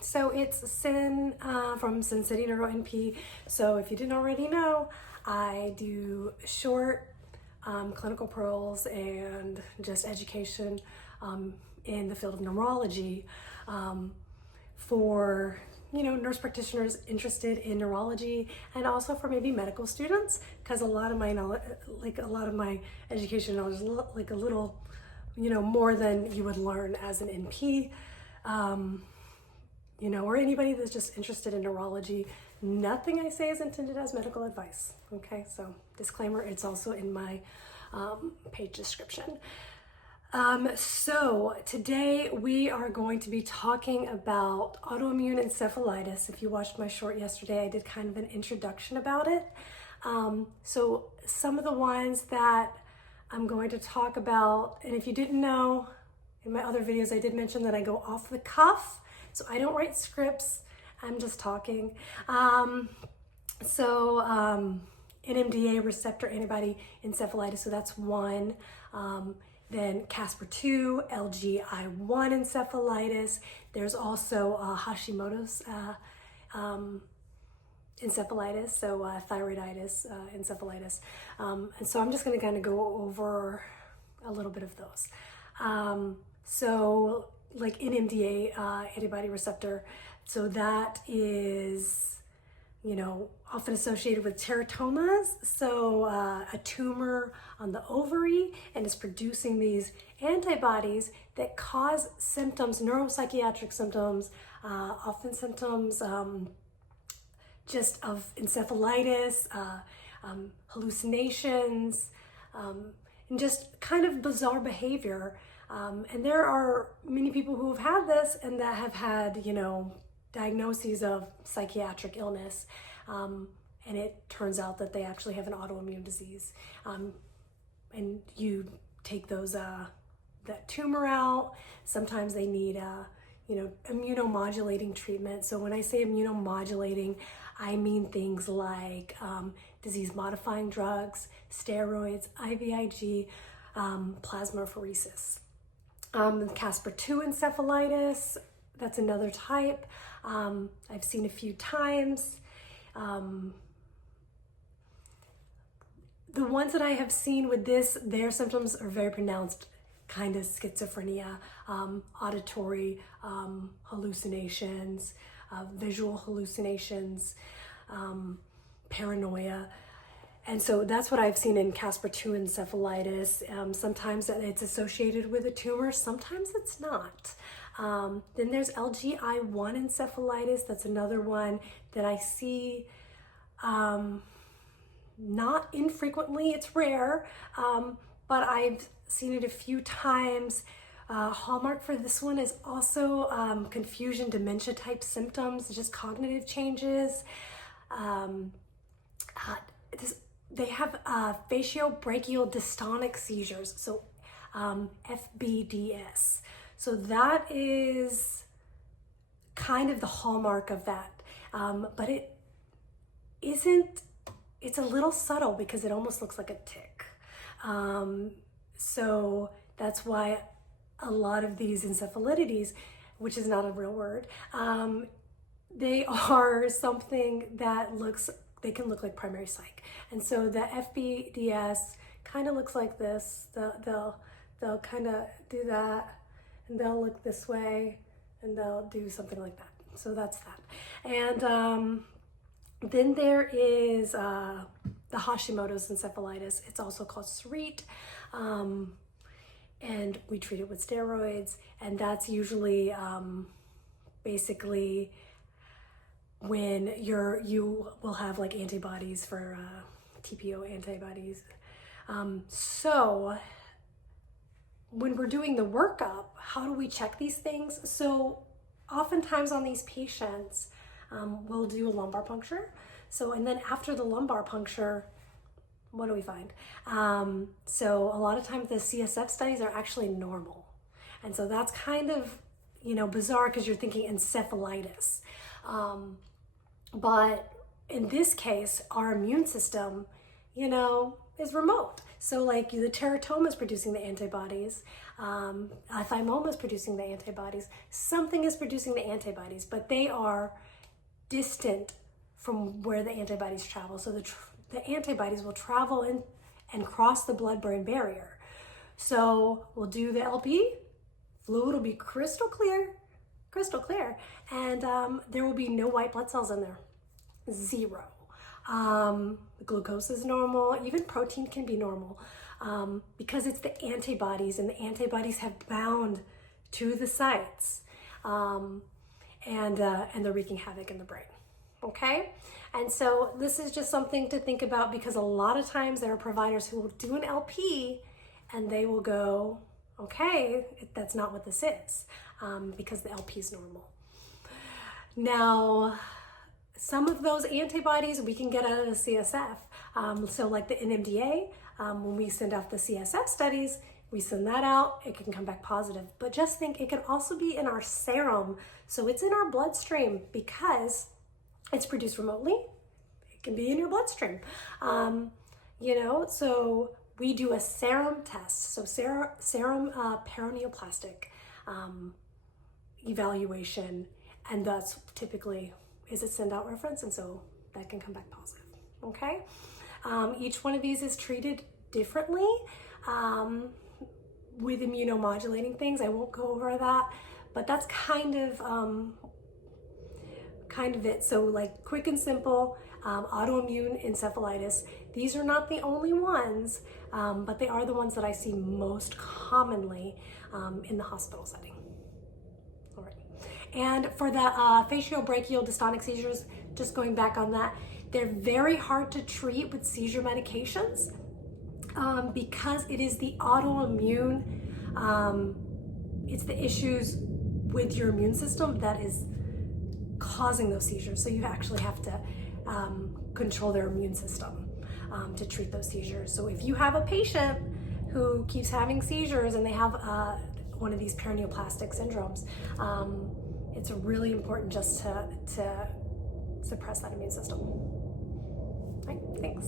So it's Sin from Sin City Neuro NP. So if you didn't already know, I do short clinical pearls and just education in the field of neurology for nurse practitioners interested in neurology, and also for maybe medical students, because a lot of my knowledge, a lot of my education knowledge, like a little more than you would learn as an NP, or anybody that's just interested in neurology. Nothing I say is intended as medical advice. Okay, so disclaimer, it's also in my page description. So today we are going to be talking about autoimmune encephalitis. If you watched my short yesterday, I did kind of an introduction about it. So some of the ones that I'm going to talk about, and if you didn't know, in my other videos I did mention that I go off the cuff, so I don't write scripts, I'm just talking. NMDA receptor antibody encephalitis, so that's one. Then Caspr-2, LGI1 encephalitis. There's also Hashimoto's encephalitis, so thyroiditis encephalitis. And so I'm just going to kind of go over a little bit of those. So like NMDA antibody receptor, so that is often associated with teratomas, so a tumor on the ovary, and is producing these antibodies that cause symptoms, neuropsychiatric symptoms, often symptoms just of encephalitis, hallucinations, and just kind of bizarre behavior. And there are many people who have had this and that have had, diagnoses of psychiatric illness, and it turns out that they actually have an autoimmune disease, and you take those that tumor out. Sometimes they need immunomodulating treatment. So when I say immunomodulating, I mean things like disease-modifying drugs, steroids, IVIG, plasmapheresis. Caspr-2 encephalitis, that's another type. I've seen a few times. The ones that I have seen with this, their symptoms are very pronounced, kind of schizophrenia, auditory hallucinations, visual hallucinations, paranoia. And so that's what I've seen in Caspr-2 encephalitis. Sometimes it's associated with a tumor, sometimes it's not. Then there's LGI1 encephalitis. That's another one that I see not infrequently. It's rare, but I've seen it a few times. Hallmark for this one is also confusion, dementia type symptoms, just cognitive changes. They have faciobrachial dystonic seizures, so FBDS. So that is kind of the hallmark of that, but it isn't, it's a little subtle because it almost looks like a tic. So that's why a lot of these encephalitides, which is not a real word, they are something that they can look like primary psych. And so the FBDS kind of looks like this. They'll kind of do that, and they'll look this way, and they'll do something like that. So that's that. And then there is the Hashimoto's encephalitis. It's also called sreat, and we treat it with steroids, and that's usually basically when you will have like antibodies for TPO antibodies. So when we're doing the workup, how do we check these things? So oftentimes on these patients, we'll do a lumbar puncture. So, and then after the lumbar puncture, what do we find? So a lot of times the CSF studies are actually normal. And so that's kind of, bizarre because you're thinking encephalitis. But in this case, our immune system, is remote. So like the teratoma is producing the antibodies, thymoma is producing the antibodies, something is producing the antibodies, but they are distant from where the antibodies travel. So the antibodies will travel in and cross the blood-brain barrier. So we'll do the LP, fluid will be crystal clear, and there will be no white blood cells in there, 0. The glucose is normal, even protein can be normal, because it's the antibodies, and the antibodies have bound to the sites, and they're wreaking havoc in the brain. Okay, and so this is just something to think about, because a lot of times there are providers who will do an LP and they will go, okay, that's not what this is, because the LP is normal. Now, some of those antibodies we can get out of the CSF. So like the NMDA, when we send out the CSF studies, we send that out, it can come back positive. But just think, it can also be in our serum. So it's in our bloodstream because it's produced remotely. It can be in your bloodstream. So we do a serum test. So serum paraneoplastic evaluation, and that's typically is a send out reference, and so that can come back positive. Okay, each one of these is treated differently with immunomodulating things. I won't go over that, but that's kind of it. So like quick and simple, autoimmune encephalitis. These are not the only ones, but they are the ones that I see most commonly in the hospital setting. All right. And for the facial-brachial dystonic seizures, just going back on that, they're very hard to treat with seizure medications because it is the autoimmune, it's the issues with your immune system that is causing those seizures. So you actually have to control their immune system to treat those seizures. So if you have a patient who keeps having seizures and they have one of these paraneoplastic syndromes, it's really important just to suppress that immune system. Right, thanks.